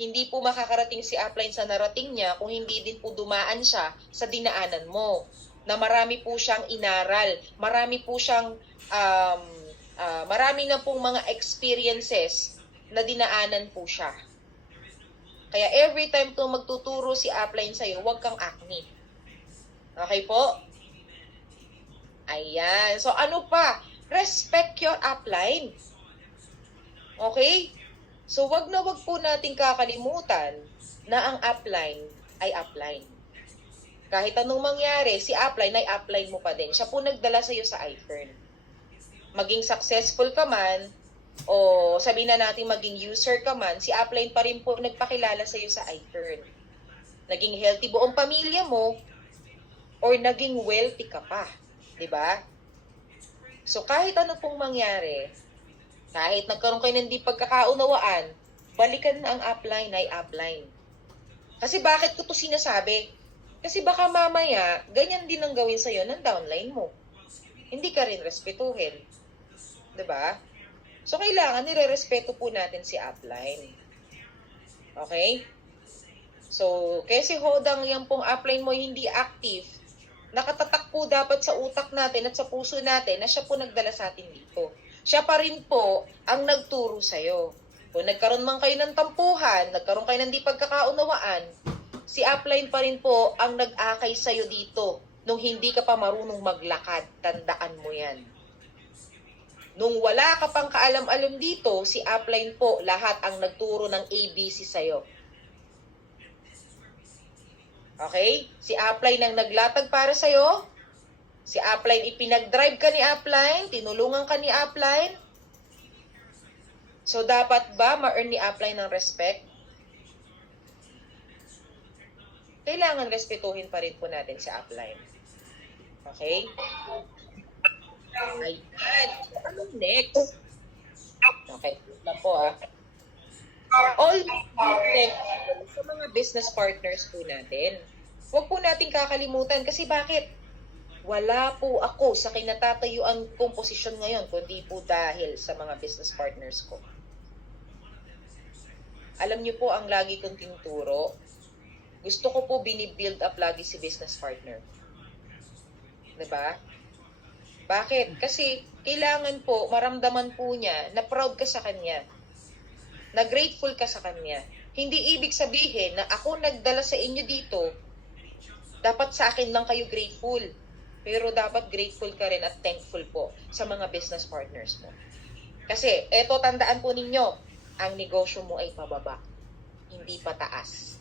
Hindi po makakarating si upline sa narating niya kung hindi din po dumaan siya sa dinaanan mo. Na marami po siyang inaral, marami po siyang marami na pong mga experiences na dinaanan po siya. Kaya every time to magtuturo si upline sa'yo, huwag kang acne. Okay po? Ayan. So ano pa? Respect your upline. Okay? So wag na wag po nating kakalimutan na ang upline ay upline. Kahit anong mangyari, si upline ay upline mo pa din. Siya po nagdala sa'yo sa iFern. Maging successful ka man, o sabihin na natin maging user ka man, si upline pa rin po nagpakilala sa'yo sa iFern. Naging healthy buong pamilya mo, or naging wealthy ka pa. Diba? So kahit ano pong mangyari, kahit nagkaroon kayo ng hindi pagkakaunawaan, balikan na ang upline ay upline. Kasi bakit ko to sinasabi? Kasi baka mamaya, ganyan din ang gawin sa'yo ng downline mo. Hindi ka rin respetuhin. Diba? So, kailangan nire-respeto po natin si upline. Okay? So, kasi hodang yan pong upline mo hindi active, nakatatak po dapat sa utak natin at sa puso natin na siya po nagdala sa atin dito. Siya pa rin po ang nagturo sa'yo. Kung nagkaroon man kayo ng tampuhan, nagkaroon kayo ng di pagkakaunawaan, si upline pa rin po ang nag-akay sa'yo dito nung hindi ka pa marunong maglakad. Tandaan mo yan. Nung wala ka pang kaalam-alam dito, si upline po lahat ang nagturo ng ABC sa'yo. Okay? Si upline ang naglatag para sa'yo. Si upline, ipinag-drive ka ni upline, tinulungan ka ni upline. So, dapat ba ma-earn ni upline ng respect? Kailangan respetuhin pa rin po natin si upline. Okay? Ayan. Anong next? Okay. Ito po all sa mga business partners po natin. Huwag po natin kakalimutan kasi bakit? Wala po ako sa kinatatayuan kong posisyon ngayon kundi po dahil sa mga business partners ko. Alam niyo po ang lagi kong tinuturo, gusto ko po binibuild up lagi si business partner. Diba? Bakit? Kasi kailangan po maramdaman po niya na proud ka sa kanya. Na grateful ka sa kanya. Hindi ibig sabihin na ako nagdala sa inyo dito, dapat sa akin lang kayo grateful. Pero dapat grateful ka rin at thankful po sa mga business partners mo. Kasi, eto tandaan po ninyo, ang negosyo mo ay pababa, hindi pataas.